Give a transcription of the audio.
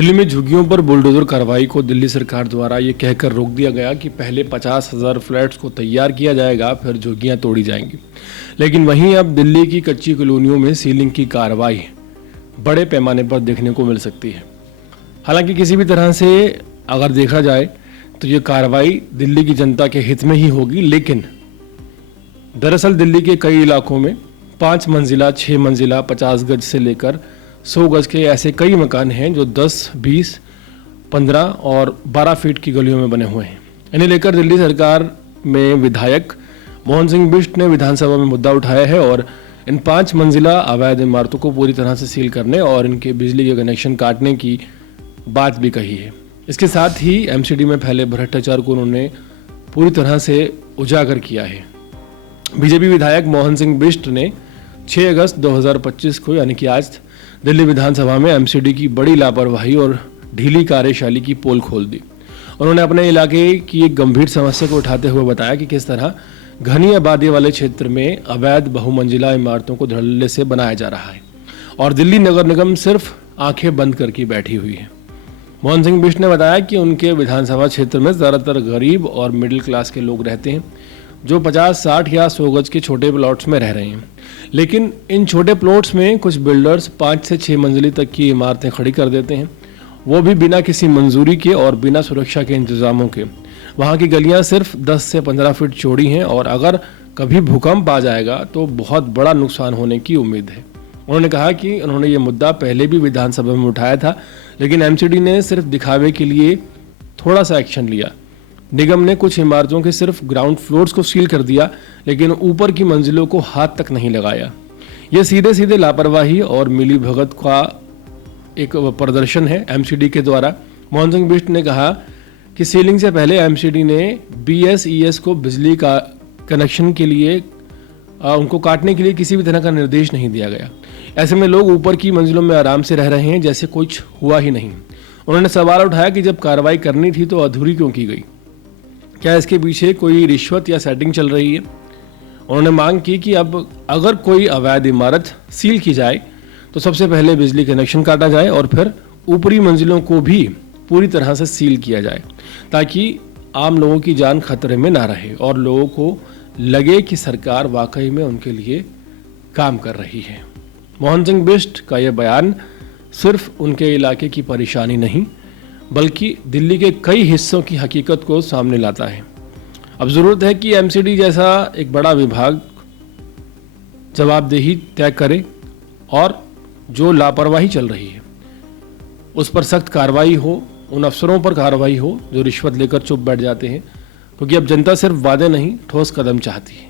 दिल्ली में झुग्गियों पर बुलडोजर कार्रवाई को दिल्ली सरकार द्वारा ये कहकर रोक दिया गया कि पहले 50,000 फ्लैट्स को तैयार किया जाएगा, फिर झुग्गियां तोड़ी जाएंगी। लेकिन वहीं अब दिल्ली की कच्ची कॉलोनियों में सीलिंग की कार्रवाई बड़े पैमाने पर देखने को मिल सकती है। हालांकि किसी भी तरह से अगर देखा जाए तो ये कार्रवाई दिल्ली की जनता के हित में ही होगी, लेकिन दरअसल दिल्ली के कई इलाकों में 5 मंजिला, 6 मंजिला, 50 गज से लेकर 100 गज के ऐसे कई मकान हैं जो 10, 20, 15 और 12 फीट की गलियों में बने हुए हैं। इन्हें लेकर दिल्ली सरकार में विधायक मोहन सिंह बिष्ट ने विधानसभा में मुद्दा उठाया है और इन 5 मंजिला अवैध इमारतों को पूरी तरह से सील करने और इनके बिजली के कनेक्शन काटने की बात भी कही है। इसके साथ ही एमसीडी में फैले भ्रष्टाचार को उन्होंने पूरी तरह से उजागर किया है। बीजेपी विधायक मोहन सिंह बिष्ट ने 6 अगस्त 2025 को यानी कि आज दिल्ली विधानसभा में एमसीडी की बड़ी लापरवाही और ढीली कार्यशैली की पोल खोल दी। उन्होंने अपने इलाके की एक गंभीर समस्या को उठाते हुए बताया कि किस तरह घनी आबादी वाले क्षेत्र में अवैध बहुमंजिला इमारतों को धड़ल्ले से बनाया जा रहा है और दिल्ली नगर निगम सिर्फ आंखें बंद करके बैठी हुई है। मोहन सिंह बिष्ट ने बताया कि उनके विधानसभा क्षेत्र में ज़्यादातर गरीब और मिडिल क्लास के लोग रहते हैं जो 50, 60 या 100 गज के छोटे प्लॉट्स में रह रहे हैं। लेकिन इन छोटे प्लॉट्स में कुछ बिल्डर्स 5 से 6 मंजिली तक की इमारतें खड़ी कर देते हैं, वो भी बिना किसी मंजूरी के और बिना सुरक्षा के इंतजामों के। वहाँ की गलियाँ सिर्फ 10 से 15 फीट चौड़ी हैं और अगर कभी भूकंप आ जाएगा तो बहुत बड़ा नुकसान होने की उम्मीद है। उन्होंने कहा कि उन्होंने ये मुद्दा पहले भी विधानसभा में उठाया था, लेकिन एमसीडी ने सिर्फ दिखावे के लिए थोड़ा सा एक्शन लिया। निगम ने कुछ इमारतों के सिर्फ ग्राउंड फ्लोर्स को सील कर दिया, लेकिन ऊपर की मंजिलों को हाथ तक नहीं लगाया। यह सीधे सीधे लापरवाही और मिलीभगत का एक प्रदर्शन है एमसीडी के द्वारा। मोहन सिंह बिष्ट ने कहा कि सीलिंग से पहले एमसीडी ने बीएसईएस को बिजली का कनेक्शन के लिए उनको काटने के लिए किसी भी तरह का निर्देश नहीं दिया गया। ऐसे में लोग ऊपर की मंजिलों में आराम से रह रहे हैं जैसे कुछ हुआ ही नहीं। उन्होंने सवाल उठाया कि जब कार्रवाई करनी थी तो अधूरी क्यों की गई, क्या इसके पीछे कोई रिश्वत या सेटिंग चल रही है। उन्होंने मांग की कि अब अगर कोई अवैध इमारत सील की जाए तो सबसे पहले बिजली कनेक्शन काटा जाए और फिर ऊपरी मंजिलों को भी पूरी तरह से सील किया जाए, ताकि आम लोगों की जान खतरे में ना रहे और लोगों को लगे कि सरकार वाकई में उनके लिए काम कर रही है। मोहन सिंह बिष्ट का यह बयान सिर्फ उनके इलाके की परेशानी नहीं बल्कि दिल्ली के कई हिस्सों की हकीकत को सामने लाता है। अब ज़रूरत है कि एमसीडी जैसा एक बड़ा विभाग जवाबदेही तय करे और जो लापरवाही चल रही है उस पर सख्त कार्रवाई हो, उन अफसरों पर कार्रवाई हो जो रिश्वत लेकर चुप बैठ जाते हैं, क्योंकि अब जनता सिर्फ वादे नहीं ठोस कदम चाहती है।